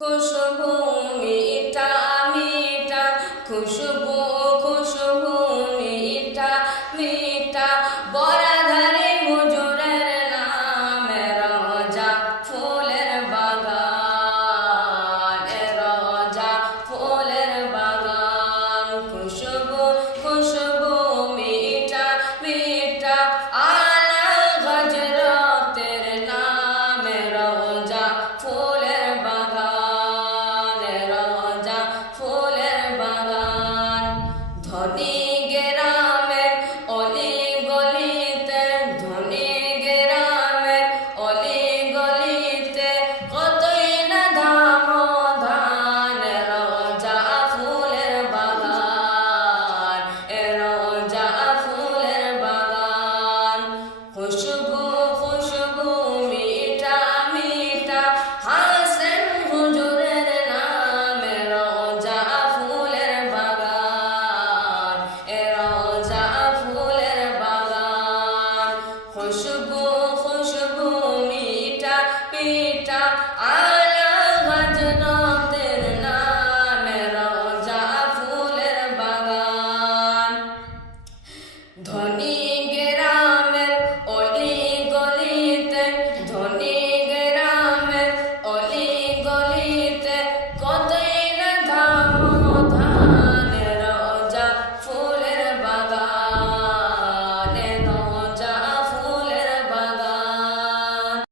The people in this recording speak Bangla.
খুশবু 和第一 खुशबू मीठा मीठा आ